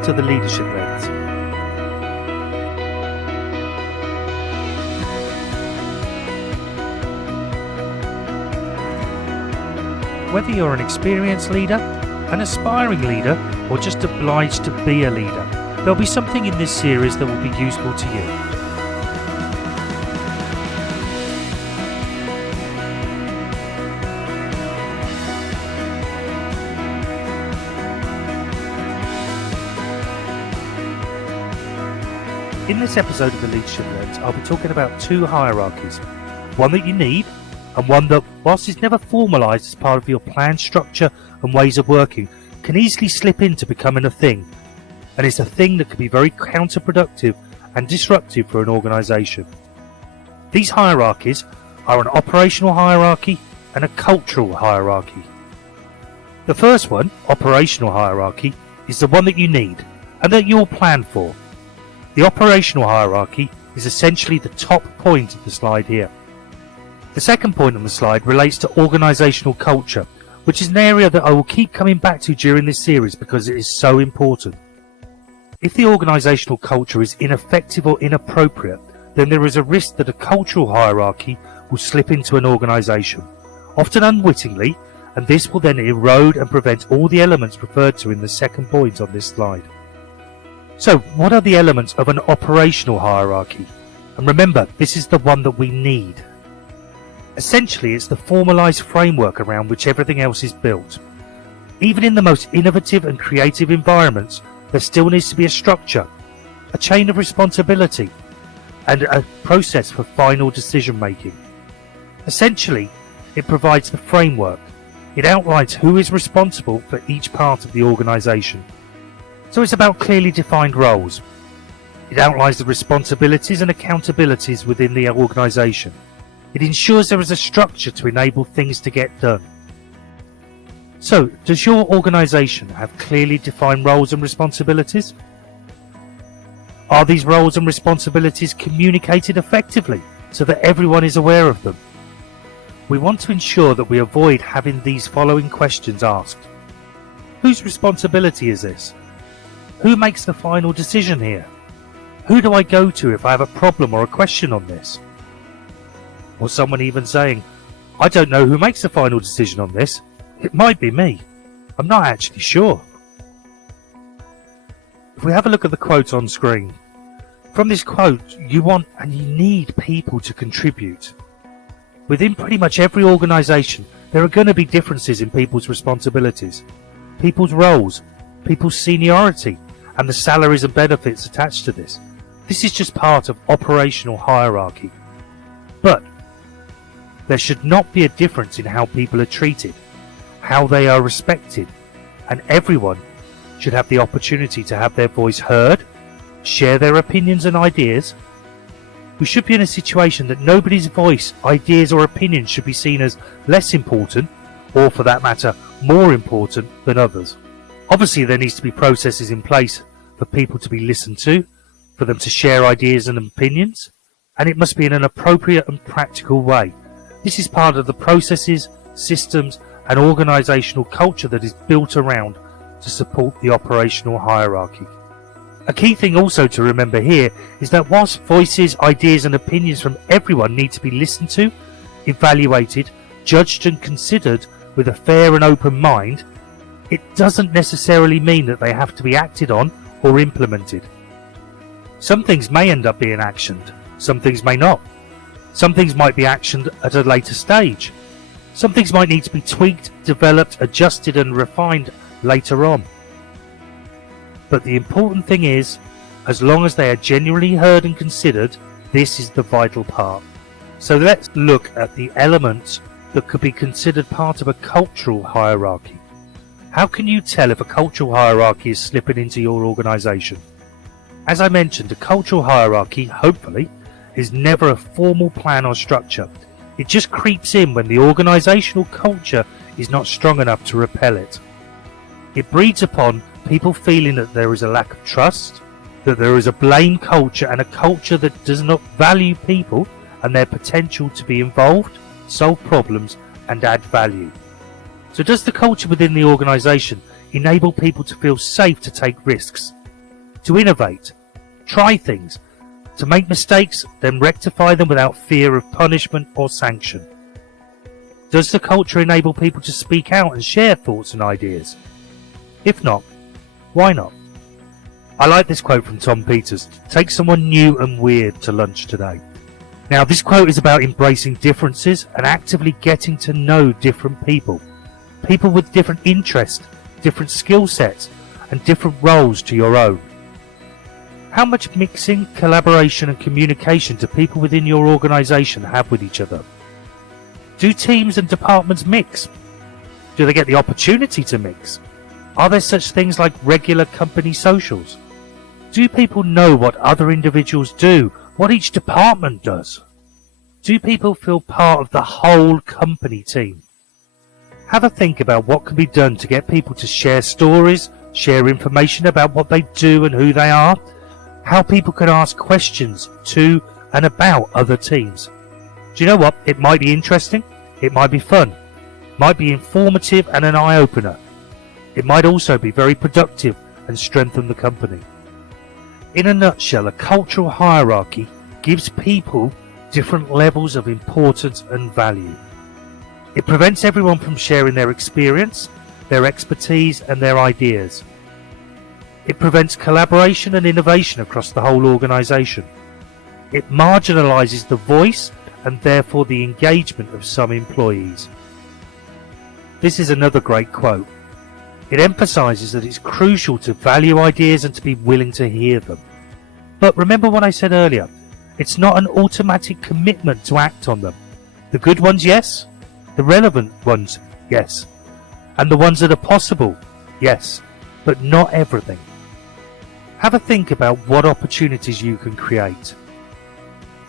welcome to the Leadership Lens. Whether you're an experienced leader, an aspiring leader, or just obliged to be a leader, there'll be something in this series that will be useful to you. In this episode of the Leadership Lens, I'll be talking about two hierarchies, one that you need and one that, whilst is never formalised as part of your plan, structure and ways of working, can easily slip into becoming a thing, and it's a thing that can be very counterproductive and disruptive for an organisation. These hierarchies are an operational hierarchy and a cultural hierarchy. The first one, operational hierarchy, is the one that you need and that you'll plan for. The operational hierarchy is essentially the top point of the slide here. The second point on the slide relates to organisational culture, which is an area that I will keep coming back to during this series because it is so important. If the organisational culture is ineffective or inappropriate, then there is a risk that a cultural hierarchy will slip into an organisation, often unwittingly, and this will then erode and prevent all the elements referred to in the second point on this slide. So, what are the elements of an operational hierarchy? And remember, this is the one that we need. Essentially, it's the formalised framework around which everything else is built. Even in the most innovative and creative environments, there still needs to be a structure, a chain of responsibility, and a process for final decision making. Essentially, it provides the framework. It outlines who is responsible for each part of the organisation. So it's about clearly defined roles. It outlines the responsibilities and accountabilities within the organisation. It ensures there is a structure to enable things to get done. So, does your organisation have clearly defined roles and responsibilities? Are these roles and responsibilities communicated effectively so that everyone is aware of them? We want to ensure that we avoid having these following questions asked. Whose responsibility is this? Who makes the final decision here? Who do I go to if I have a problem or a question on this? Or someone even saying, I don't know who makes the final decision on this. It might be me. I'm not actually sure. If we have a look at the quote on screen, from this quote you want and you need people to contribute. Within pretty much every organisation there are going to be differences in people's responsibilities, people's roles, people's seniority, and the salaries and benefits attached to this. This is just part of operational hierarchy. But there should not be a difference in how people are treated, how they are respected, and everyone should have the opportunity to have their voice heard, share their opinions and ideas. We should be in a situation that nobody's voice, ideas or opinions should be seen as less important, or for that matter, more important than others. Obviously there needs to be processes in place for people to be listened to, for them to share ideas and opinions, and it must be in an appropriate and practical way. This is part of the processes, systems and organisational culture that is built around to support the operational hierarchy. A key thing also to remember here is that whilst voices, ideas and opinions from everyone need to be listened to, evaluated, judged and considered with a fair and open mind, it doesn't necessarily mean that they have to be acted on or implemented. Some things may end up being actioned, some things may not. Some things might be actioned at a later stage. Some things might need to be tweaked, developed, adjusted and refined later on. But the important thing is, as long as they are genuinely heard and considered, this is the vital part. So let's look at the elements that could be considered part of a cultural hierarchy. How can you tell if a cultural hierarchy is slipping into your organisation? As I mentioned, a cultural hierarchy, hopefully, is never a formal plan or structure. It just creeps in when the organisational culture is not strong enough to repel it. It breeds upon people feeling that there is a lack of trust, that there is a blame culture and a culture that does not value people and their potential to be involved, solve problems and add value. So does the culture within the organisation enable people to feel safe to take risks, to innovate, try things, to make mistakes, then rectify them without fear of punishment or sanction? Does the culture enable people to speak out and share thoughts and ideas? If not, why not? I like this quote from Tom Peters: "Take someone new and weird to lunch today." Now, this quote is about embracing differences and actively getting to know different people. People with different interests, different skill sets, and different roles to your own. How much mixing, collaboration and communication do people within your organisation have with each other? Do teams and departments mix? Do they get the opportunity to mix? Are there such things like regular company socials? Do people know what other individuals do, what each department does? Do people feel part of the whole company team? Have a think about what can be done to get people to share stories, share information about what they do and who they are, how people can ask questions to and about other teams. Do you know what? It might be interesting, it might be fun, might be informative and an eye-opener. It might also be very productive and strengthen the company. In a nutshell, a cultural hierarchy gives people different levels of importance and value. It prevents everyone from sharing their experience, their expertise and their ideas. It prevents collaboration and innovation across the whole organisation. It marginalises the voice and therefore the engagement of some employees. This is another great quote. It emphasises that it's crucial to value ideas and to be willing to hear them. But remember what I said earlier, it's not an automatic commitment to act on them. The good ones, yes. The relevant ones, yes. And the ones that are possible, yes. But not everything. Have a think about what opportunities you can create.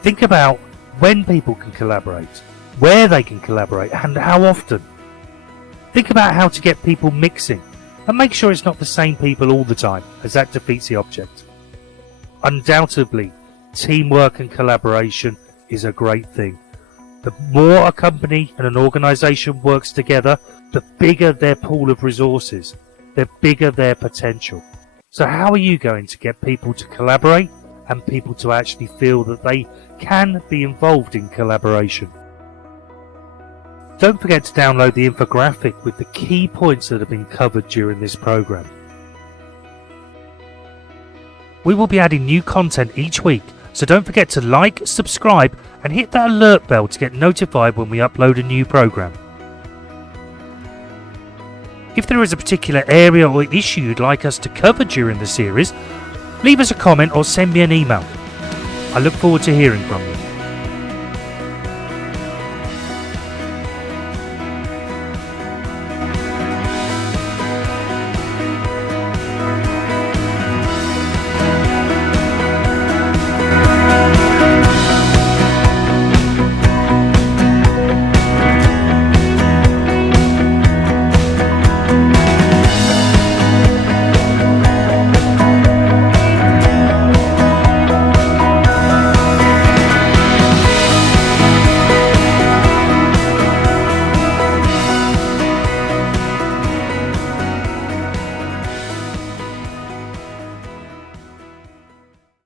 Think about when people can collaborate, where they can collaborate and how often. Think about how to get people mixing and make sure it's not the same people all the time, as that defeats the object. Undoubtedly, teamwork and collaboration is a great thing. The more a company and an organisation works together, the bigger their pool of resources, the bigger their potential. So how are you going to get people to collaborate and people to actually feel that they can be involved in collaboration? Don't forget to download the infographic with the key points that have been covered during this program. We will be adding new content each week, so don't forget to like, subscribe and hit that alert bell to get notified when we upload a new program. If there is a particular area or issue you'd like us to cover during the series, leave us a comment or send me an email. I look forward to hearing from you.